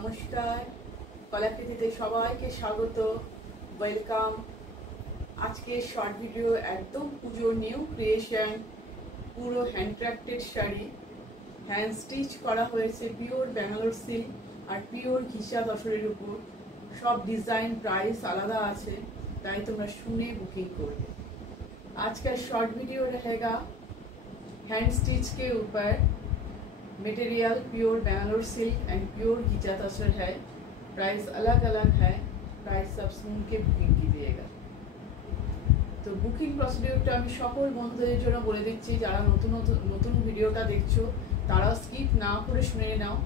নমস্কার, কলাকৃতিতে সবাইকে স্বাগত, ওয়েলকাম। আজকে শর্ট ভিডিও একদম পুজোর নিউ ক্রিয়েশন, পুরো হ্যান্ডক্রাফটেড শাড়ি, হ্যান্ড স্টিচ করা হয়েছে পিওর ব্যাঙ্গালোর সিল্ক আর পিওর ঘিসা তসরের উপর। সব ডিজাইন প্রাইস আলাদা আছে, তাই তোমরা শুনে বুকিং করবে। आज का शॉर्ट वीडियो रहेगा हैंड स्टिच के ऊपर। Material pure Bangalore silk and pure घिचा तसर है। प्राइस अलग अलग है, प्राइस सब सुन के बुकिंग कीजिएगा। तो बुकिंग प्रसिडिউরটা আমি সকল বন্ধুদের জন্য বলে দিচ্ছি, যারা নতুন ভিডিওটা দেখছো তারা স্কিপ না করে শুনে নাও,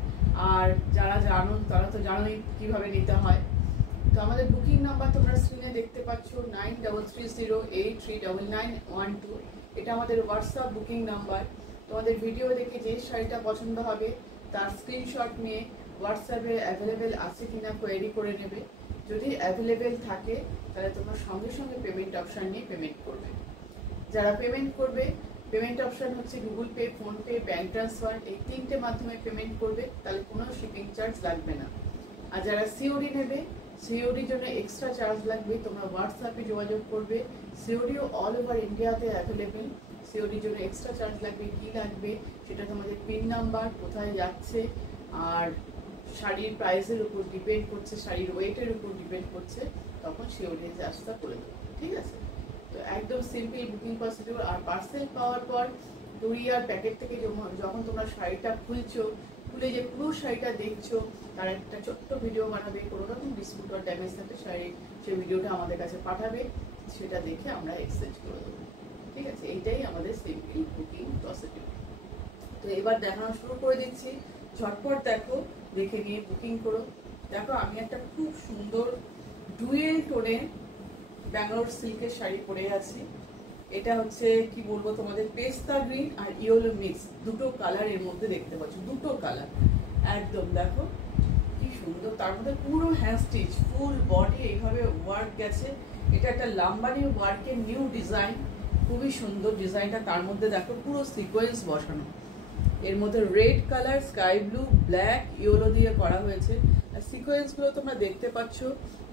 আর যারা জানো তারা তো জানোই কিভাবে নিতে হয়। তো আমাদের বুকিং নাম্বার তোমরা স্ক্রিনে দেখতে পাচ্ছ 9330839912। এটা আমাদের হোয়াটসঅ্যাপ বুকিং নাম্বার। তোমাদের ভিডিও দেখে যে শাড়িটা পছন্দ হবে তার স্ক্রিনশট নিয়ে হোয়াটসঅ্যাপে অ্যাভেলেবেল আছে কিনা কোয়েরি করে নেবে। যদি অ্যাভেলেবেল থাকে তাহলে তোমরা সঙ্গে সঙ্গে পেমেন্ট অপশান নিয়ে পেমেন্ট করবে। যারা পেমেন্ট করবে, পেমেন্ট অপশান হচ্ছে Google pay, PhonePe, bank transfer, এই তিনটে মাধ্যমে পেমেন্ট করবে, তাহলে কোনো শিপিং চার্জ লাগবে না। আর যারা সিওডি নেবে, সিওডির জন্য এক্সট্রা চার্জ লাগবে। তোমরা হোয়াটসঅ্যাপে যোগাযোগ করবে। সিওডিও অল ওভার ইন্ডিয়াতে অ্যাভেলেবেল। সিওডির জন্য এক্সট্রা চার্জ লাগবে। কী লাগবে সেটা তোমাদের পিন নাম্বার, কোথায় যাচ্ছে, আর শাড়ির প্রাইসের উপর ডিপেন্ড করছে, শাড়ির ওয়েটের উপর ডিপেন্ড করছে, তখন সিওডি চার্জটা করে দেবো। ঠিক আছে? তো একদম সিম্পল বুকিং প্রসিডিউর। আর পার্সেল পাওয়ার পর কুরিয়ার প্যাকেট থেকে যখন তোমরা শাড়িটা খুলছো, খুলে যে পুরো শাড়িটা দেখছো তার একটা ছোট্ট ভিডিও বানাবে। কোনো রকম ডিসপিউট বা ড্যামেজ থাকলে সেই ভিডিওটা আমাদের কাছে পাঠাবে, সেটা দেখে আমরা এক্সচেঞ্জ করে দেবো। ঠিক আছে? এইটাই আমাদের সিম্পল বুকিং প্রসিডিউর। তো এবার দেখানো শুরু করে দিচ্ছি। ঝটপট দেখো, দেখে নিয়ে বুকিং করো। দেখো, আমি একটা খুব সুন্দর ডুয়েল টোনে ব্যাঙ্গালোর সিল্কের শাড়ি পরে আছি। এটা হচ্ছে কি বলবো তোমাদের, পেস্তা গ্রিন আর ইয়েলো মিক্স, দুটো কালার এর মধ্যে দেখতে পাচ্ছ, দুটো কালার একদম। দেখো কি সুন্দর, তার মধ্যে পুরো হ্যান্ড স্টিচ, ফুল বডি এইভাবে ওয়ার্ক গেছে। এটা একটা লাম্বানি ওয়ার্কের নিউ ডিজাইন, খুবই সুন্দর ডিজাইনটা। তার মধ্যে দেখো পুরো সিকোয়েন্স বসানো, এর মধ্যে red colour, sky blue, black, yellow দিয়ে করা হয়েছে। আর সিকোয়েন্সগুলো তোমরা দেখতে পাচ্ছ,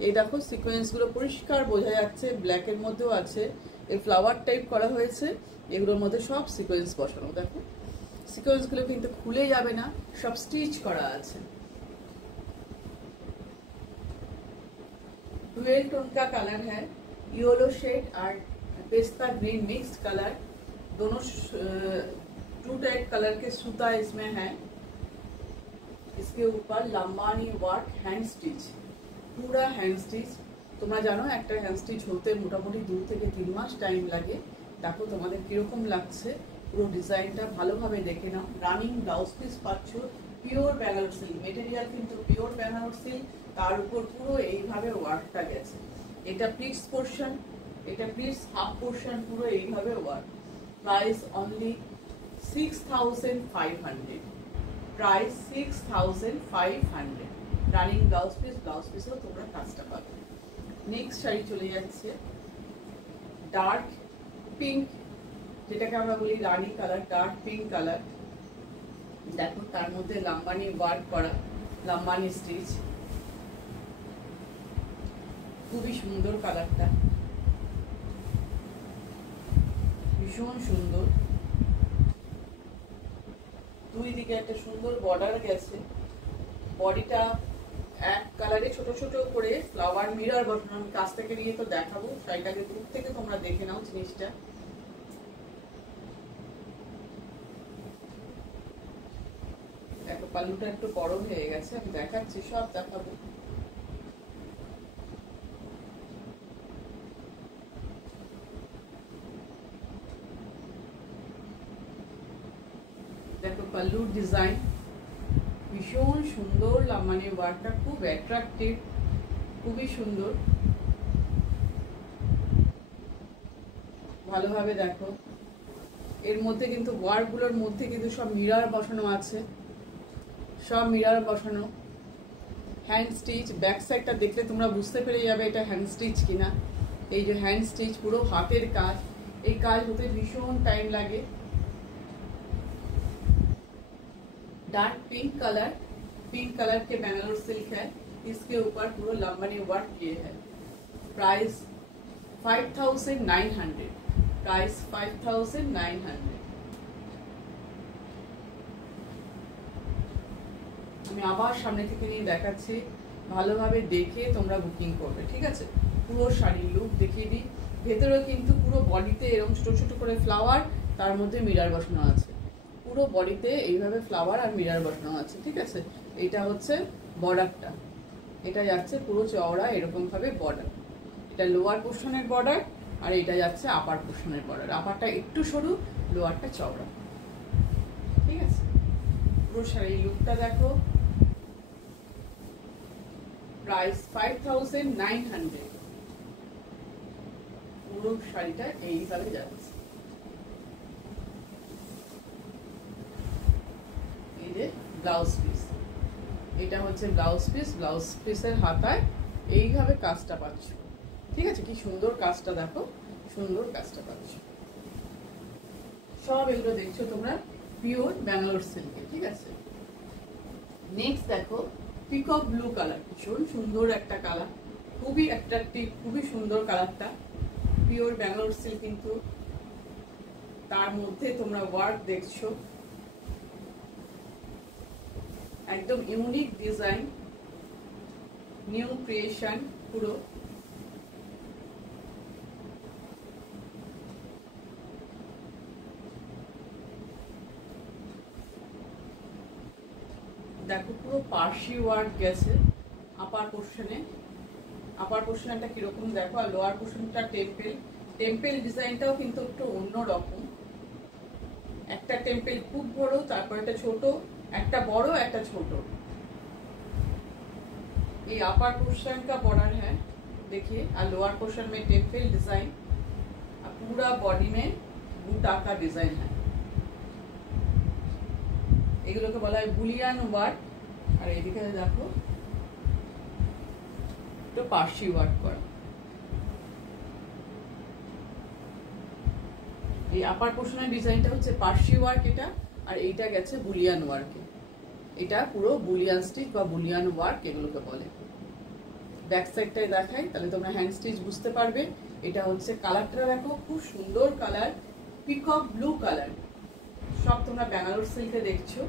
এই দেখো সিকোয়েন্সগুলো পরিষ্কার বোঝা যাচ্ছে, ব্ল্যাকের মধ্যেও আছে। এই ফ্লাওয়ার টাইপ করা হয়েছে, এগুলোর মধ্যে সব সিকোয়েন্স বসানো। দেখো সিকোয়েন্সগুলো কিন্তু খুলে যাবে না, সব স্টিচ করা আছে। डुएल टोन का कलर है, येलो शेड और पेस्ता ग्रीन मिक्स्ड कलर, दोनों टू टाइप कलर के सूता इसमें है। इसके ऊपर लंबानी वर्क हैंड स्टिच, पूरा हैंड स्टिच। তোমরা জানো একটা হ্যান্ড স্টিচ হতে মোটামুটি 2 থেকে 3 মাস টাইম লাগে। দেখো তোমাদের কিরকম লাগছে, পুরো ডিজাইনটা ভালোভাবে দেখে নাও। রানিং ব্লাউজ পিস পাচ্ছ, পিওর ব্যাঙ্গালোর সিল্ক মেটেরিয়াল, কিন্তু পিওর ব্যাঙ্গালোর সিল্ক, তার উপর পুরো এইভাবে ওয়ার্কটা গেছে। এটা প্লিটস পোর্শন, এটা প্লিটস হাফ পোর্শন, পুরো এইভাবে work. Price only 6500, price 6500। Running blouse পিসও তোমরা কাজটা পাবে। নেক্সট শাড়ি চলে যাচ্ছে ডার্ক পিঙ্ক, যেটাকে আমরা বলি রানী কালার, ডার্ক পিঙ্ক কালার। দেখো তার মধ্যে লাম্বানি ওয়ার্ক করা, লাম্বানি স্টিচ, খুবই সুন্দর কালারটা, ভীষণ সুন্দর। দুই দিকে একটা সুন্দর বর্ডার গেছে। বডিটা এক কালারে ছোট ছোট করে ফ্লাওয়ার মিরর বসানো। আমি কাছ থেকে নিয়ে তো দেখাবো, শাড়িটাকে দূর থেকে তোমরা দেখে নাও জিনিসটা। দেখো পাল্লুটা একটু বড় হয়ে গেছে, আমি দেখাচ্ছি, সব দেখাবো। দেখো পাল্লুর ডিজাইন ভীষণ সুন্দর, মানে ওয়ার্কটা খুব অ্যাট্রাকটিভ, খুবই সুন্দর। ভালোভাবে দেখো, এর মধ্যে কিন্তু ওয়ার্কগুলোর মধ্যে কিন্তু সব মিরর বসানো আছে, সব মিরর বসানো। হ্যান্ড স্টিচ, ব্যাক সাইডটা দেখলে তোমরা বুঝতে পেরে যাবে এটা হ্যান্ড স্টিচ কিনা। এই যে হ্যান্ড স্টিচ, পুরো হাতের কাজ, এই কাজ হতে ভীষণ টাইম লাগে। Dark pink colour, pink colour के बेंगलोर सिल्क है, इसके ऊपर पूरा लंबानी वर्क किए है। Price 5900, price 5900। আমি আবার সামনে থেকে নিয়ে দেখাচ্ছি, ভালোভাবে দেখে তোমরা বুকিং করবে, ঠিক আছে। পুরো শাড়ির লুক দেখিয়ে দিই। ভেতরে কিন্তু পুরো বডিতে এরকম ছোট ছোট করে ফ্লাওয়ার, তার মধ্যে মিরর বসানো আছে। পুরো বডিতে এইভাবে ফ্লাওয়ার আর মিরর বসানো আছে, ঠিক আছে। এটা হচ্ছে বর্ডারটা, এটা যাচ্ছে পুরো চওড়া এরকম ভাবে বর্ডার। এটা লোয়ার পোর্শনের বর্ডার আর এটা যাচ্ছে আপার পোর্শনের বর্ডার। আপারটা একটু সরু, লোয়ারটা চওড়া, ঠিক আছে। পুরো শাড়ির লুকটা দেখো। প্রাইস 5900। পুরো শাড়িটা এইভাবে যাচ্ছে। এই যে ব্লাউজ পিস, এটা হচ্ছে ব্লাউজ পিস। ব্লাউজ পিসের হাতায় এইভাবে কাজটা পাচ্ছ, ঠিক আছে। কি সুন্দর কাজটা দেখো, সুন্দর কাজটা পাচ্ছ। সব এগুলো দেখছো তোমরা পিওর ব্যাঙ্গালোর সিল্কে, ঠিক আছে। নেক্সট দেখো পিকক ব্লু কালার, ভীষণ সুন্দর একটা কালার, খুবই অ্যাট্রাকটিভ, খুবই সুন্দর কালারটা। পিওর ব্যাঙ্গালোর সিল্ক, কিন্তু তার মধ্যে তোমরা ওয়ার্ক দেখছো, একদম ইউনিক ডিজাইন, নিউ ক্রিয়েশন পুরো। দেখো পুরো পার্সি ওয়ার্ক গেছে আপার পোর্শনে। আপার পোর্শনটা কিরকম দেখো, আর লোয়ার পোর্শনটা টেম্পেল। টেম্পেল ডিজাইনটাও কিন্তু একটু অন্য রকম। একটা টেম্পেল খুব বড়, তারপর একটা ছোট, একটা বড় একটা ছোট। ये अपर पोर्शन का बॉर्डर है देखिए, और लोअर पोर्शन में टेम्पल डिजाइन, और पूरा बॉडी में बूटा का डिजाइन है। এগুলোকে বলা হয় বুলিয়ান ওয়ার্ক। আর এইদিকে দেখো একটু পার্সি ওয়ার্ক করা। এই আপার পোর্শনের ডিজাইনটা হচ্ছে পার্সি ওয়ার্ক এটা, আর এইটা গেছে বুলিয়ান ওয়ার্কে। এটা পুরো বুলিয়ান স্টিচ বা বুলিয়ান ওয়ার্ক এগুলোকে বলে। ব্যাক সাইডটায় দেখাই তাহলে তোমরা হ্যান্ড স্টিচ বুঝতে পারবে। এটা হচ্ছে কালারটা দেখো, খুব সুন্দর কালার, পিকক ব্লু কালার। সব তোমরা ব্যাঙ্গালোর সিল্কে দেখছো।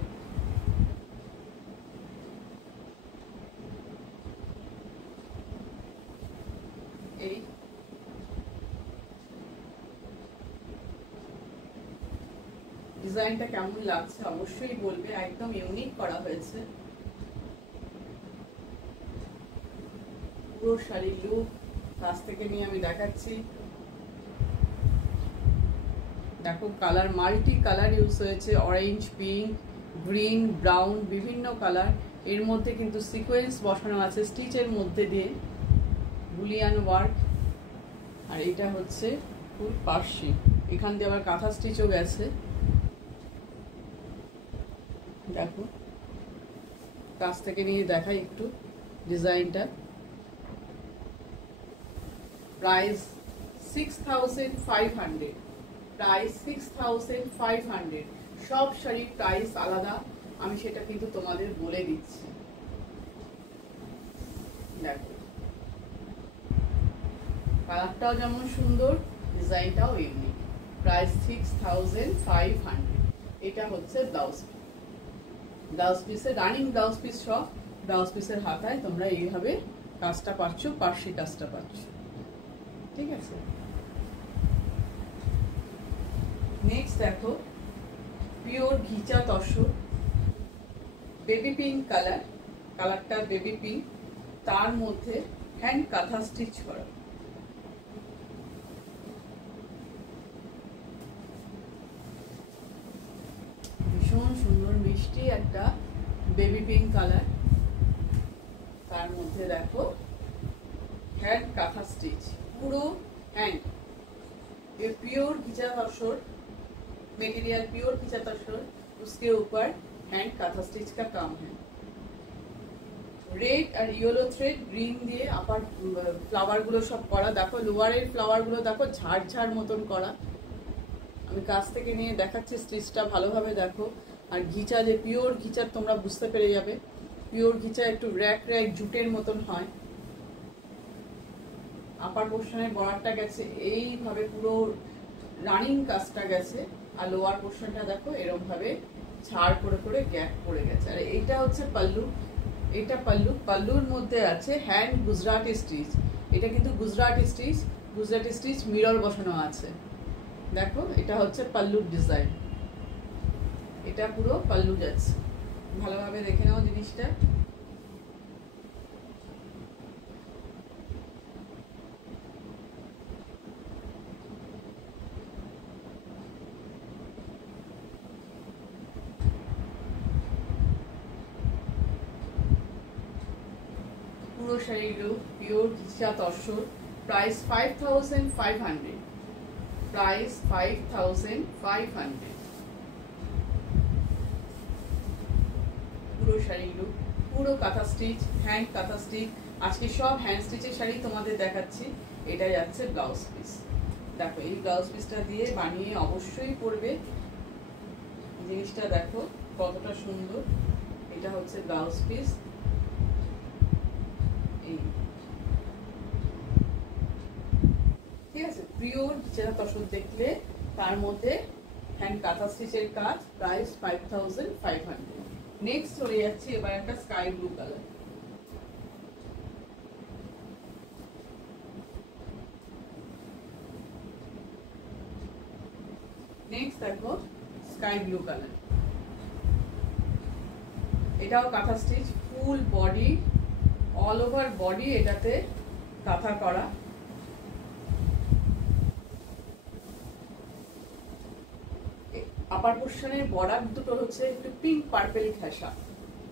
এই ডিজাইনটা কেমন লাগছে অবশ্যই বলবে, একদম ইউনিক করা হয়েছে। পুরো শাড়ির লুক কাছ থেকে নিয়ে আমি দেখাচ্ছি। দেখো কালার, মাল্টি কালার ইউজ হয়েছে, অরেঞ্জ, পিঙ্ক, গ্রিন, ব্রাউন, বিভিন্ন কালার। এর মধ্যে কিন্তু সিকোয়েন্স বসানো আছে স্টিচের মধ্যে দিয়ে, বুলিয়ান ওয়ার্ক। আর এটা হচ্ছে ফুল পার্সি, এখান দিয়ে আবার কাঁথা স্টিচও গেছে। দেখো কাছ থেকে নিয়ে দেখাই একটু ডিজাইনটা। Price 6500, price 6500। সব শাড়ির প্রাইস আলাদা, আমি সেটা কিন্তু তোমাদের বলে দিচ্ছি। দেখো কালারটাও যেমন সুন্দর, ডিজাইনটাও ইউনিক। প্রাইস 6500। এটা হচ্ছে ব্লাউজ পিস। ব্লাউজ পিসের রানিং ব্লাউজ পিস, সব ব্লাউজ পিসের হাতায় তোমরা এইভাবে কাজটা পাচ্ছ, পার্সি কাজটা পাচ্ছ, ঠিক আছে। নেক্সট দেখো pure ghicha tussar, baby pink colour. কালারটা বেবি পিঙ্ক, তার মধ্যে হ্যান্ড কাঁথা স্টিচ করা। ভীষণ সুন্দর মিষ্টি একটা বেবি পিঙ্ক কালার, তার মধ্যে দেখো হ্যান্ড কাঁথা স্টিচ, পুরো हैंड। ये प्योर खींचा तसर मटेरियल, प्योर खींचा तसर, उसके ऊपर हैंड काथा स्टिच का काम है। रेड और येलो थ्रेड ग्रीन दिए আপার ফ্লাওয়ার গুলো সব করা। দেখো লোয়ারের ফ্লাওয়ার গুলো দেখো ঝাড় ঝাড় মতন করা। আমি কাছ থেকে নিয়ে দেখাচ্ছি, স্টিচটা ভালোভাবে দেখো। আর ঘিচা যে পিওর ঘিচার তোমরা বুঝতে পেরে যাবে। পিওর ঘিচা, একটু র্যাক র্যাক জুটের মতন হয়। আপার পোর্শনের বর্ডারটা গেছে এইভাবে, পুরো রানিং কাজটা গেছে। আর লোয়ার পোর্শনটা দেখো এরকম ভাবে ছাড় করে করে গ্যাপ পড়ে গেছে। আর এইটা হচ্ছে পাল্লু, এটা পাল্লু। পাল্লুর মধ্যে আছে হ্যান্ড গুজরাটি স্টিচ। এটা কিন্তু গুজরাটি স্টিচ মিরর বসানো আছে। দেখো এটা হচ্ছে পাল্লুর ডিজাইন, এটা পুরো পাল্লু যাচ্ছে। ভালোভাবে দেখে নাও জিনিসটা। পুরো শাড়িগুলো pure ghicha tussar, price 5500, price 5500। পুরো শাড়িগুলো পুরো কাঁথা স্টিচ, হ্যান্ড কাঁথা স্টিচ। আজকে সব হ্যান্ড স্টিচের শাড়ি তোমাদের দেখাচ্ছি। এটা যাচ্ছে ব্লাউজ পিস। দেখো এই ব্লাউজ পিসটা দিয়ে বানিয়ে অবশ্যই পরবে। জিনিসটা দেখো কতটা সুন্দর। এটা হচ্ছে ব্লাউজ পিস। ঠিক আছে, পিওর যেটা তসর দেখলে তার মধ্যে হ্যান্ড কাঁথা স্টিচের কাজ, প্রাইস 5500। নেক্সট চলে যাচ্ছে এবার একটা স্কাই ব্লু কালার। নেক্সট দেখো স্কাই ব্লু কালার, এটাও কাঁথা stitch, full body, all over body এটাতে কাঁথা করা। আপার পোর্শনের বর্ডার দুটো হচ্ছে একটু পিঙ্ক পার্পেল ঘেঁষা,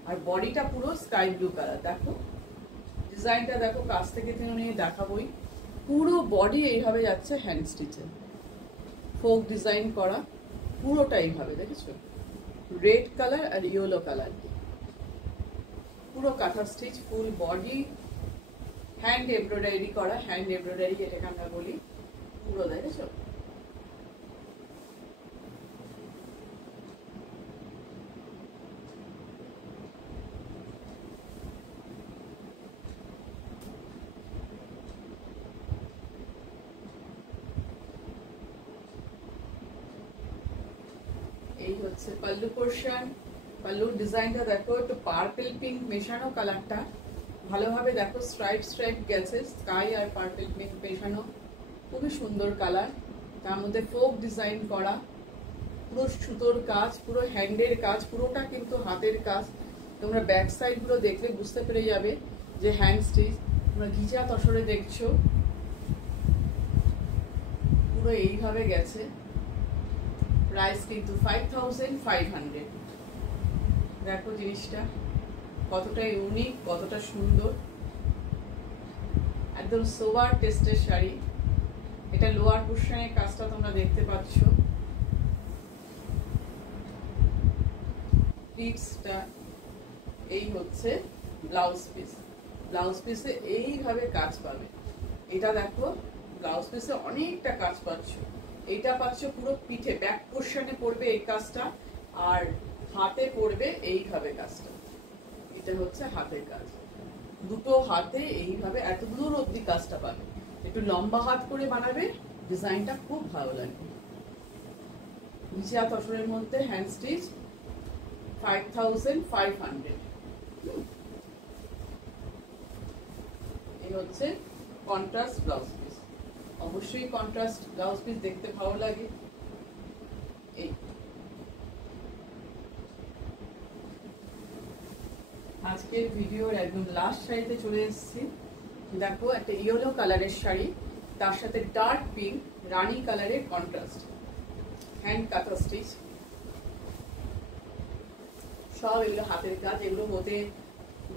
আর বডিটা পুরো স্কাই ব্লু কালার। দেখো ডিজাইনটা দেখো, কাছ থেকে নিয়ে দেখাবোই। পুরো বডি এইভাবে যাচ্ছে হ্যান্ড স্টিচে, ফোক ডিজাইন করা পুরোটা এইভাবে, দেখেছো? রেড কালার আর ইয়েলো কালার, পুরো কাঁথা stitch, full body hand embroidery করা। হ্যান্ড এমব্রয়ডারি এটাকে আমরা বলি। পুরো দেখেছো? এই হচ্ছে পাল্লু পোর্শন। পাল্লুর ডিজাইনটা দেখো, একটু পার্পল পিঙ্ক মেশানো কালারটা। ভালোভাবে দেখো স্ট্রাইপ স্ট্রাইপ গেছে, স্কাই আর পার্পল পিঙ্ক মেশানো, খুবই সুন্দর কালার। তার মধ্যে ফোক ডিজাইন করা, পুরো সুতোর কাজ, পুরো হ্যান্ডের কাজ, পুরোটা কিন্তু হাতের কাজ। তোমরা ব্যাক সাইড গুলো দেখলে বুঝতে পেরে যাবে যে হ্যান্ড স্টিচ। তোমরা ঘিচা তসরে দেখছো, পুরো এইভাবে গেছে। প্রাইস কিন্তু 5500। দেখো জিনিসটা কতটা ইউনিক, কতটা সুন্দর, একদম সোবার টেস্টের শাড়ি। এটা লোয়ার পোর্শনের কাজটা তোমরা দেখতে পাচ্ছ। প্লিটসটা এই হচ্ছে ব্লাউজ পিস। ব্লাউজ পিসে এইভাবে কাজ পাবে। এটা দেখো ব্লাউজ পিসে অনেকটা কাজ পাচ্ছ। এইটা পাচ্ছ পুরো পিঠে, ব্যাক পোর্শনে পড়বে এই কাজটা, আর হাতে পড়বে এইভাবে কাজটা। এটা হচ্ছে হাতের কাজ, দুটো হাতে এইভাবে এত দূর অব্দি কাজটা পাবে। একটু লম্বা হাত করে বানাবে, ডিজাইনটা খুব ভালো লাগবে। ঘিচা তসরের মধ্যে হ্যান্ড স্টিচ, 5500। এই হচ্ছে কন্ট্রাস্ট ব্লাউজ পিস। অবশ্যই কন্ট্রাস্ট ব্লাউজ পিস দেখতে ভালো লাগে। এই আজকের ভিডিওর একদম লাস্ট শাড়িতে চলে এসেছি। দেখো একটা ইয়েলো কালারের শাড়ি, তার সাথে ডার্ক পিঙ্ক রানী কালারের কন্ট্রাস্ট, হ্যান্ড কাঁথা স্টিচ। সব এগুলো হাতের কাজ, এগুলো হতে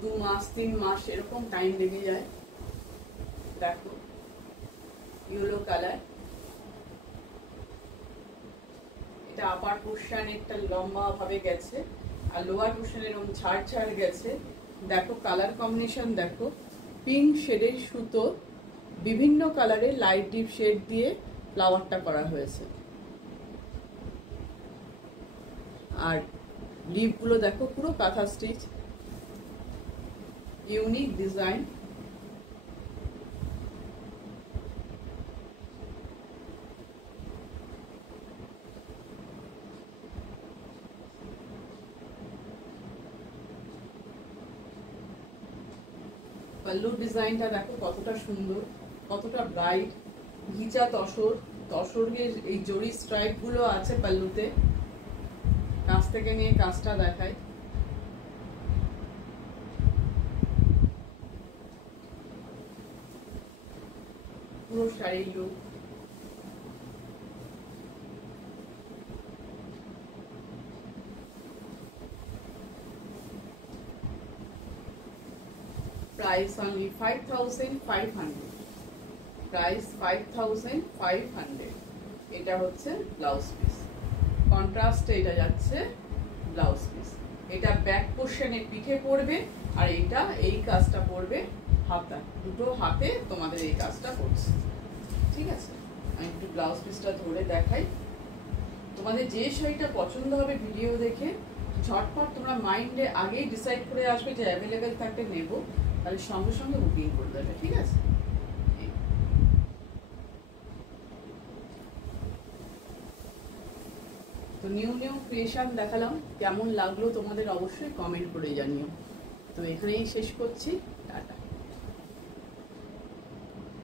2 মাস 3 মাস এরকম টাইম লেগে যায়। দেখো ইয়েলো কালার, এটা আপার পোর্শন একটা লম্বা ভাবে গেছে, আর লোয়ার পোর্শনে এরকম ছাড় ছাড় গেছে। দেখো কালার কম্বিনেশন দেখো, পিঙ্ক শেডের সুতো, বিভিন্ন কালারের লাইট ডিপ শেড দিয়ে ফ্লাওয়ারটা করা হয়েছে। আর লিপগুলো দেখো পুরো কাঁথা স্টিচ। Unique design. পাল্লুর ডিজাইনটা দেখো কতটা সুন্দর, কতটা ব্রাইট, ঘিচা তসরের এই জরি স্ট্রাইপ গুলো আছে পাল্লুতে। কাছ থেকে নিয়ে কাজটা দেখায়। পুরো শাড়ির লুক। Price only 5500, price 5500। এটা হচ্ছে ব্লাউজ পিস, কন্ট্রাস্টে এটা যাচ্ছে ব্লাউজ পিস। এটা ব্যাক পোর্শনে পিঠে পড়বে, আর এটা এই কাজটা পড়বে হাতা, দুটো হাতে তোমাদের এই কাজটা করছে। ঠিক আছে, আমি একটু ব্লাউজ পিসটা ধরে দেখাই। তোমাদের যে শাড়িটা পছন্দ হবে ভিডিও দেখে ঝটপট তোমরা মাইন্ডে আগেই ডিসাইড করে আসবে যে অ্যাভেলেবেল থাকতে নেব, তাহলে সঙ্গে সঙ্গে বুকিং করে দেবে। ঠিক আছে, তো নিউ ক্রিয়েশন দেখালাম, কেমন লাগলো তোমাদের অবশ্যই কমেন্ট করে জানিও। তো এখানেই শেষ করছি।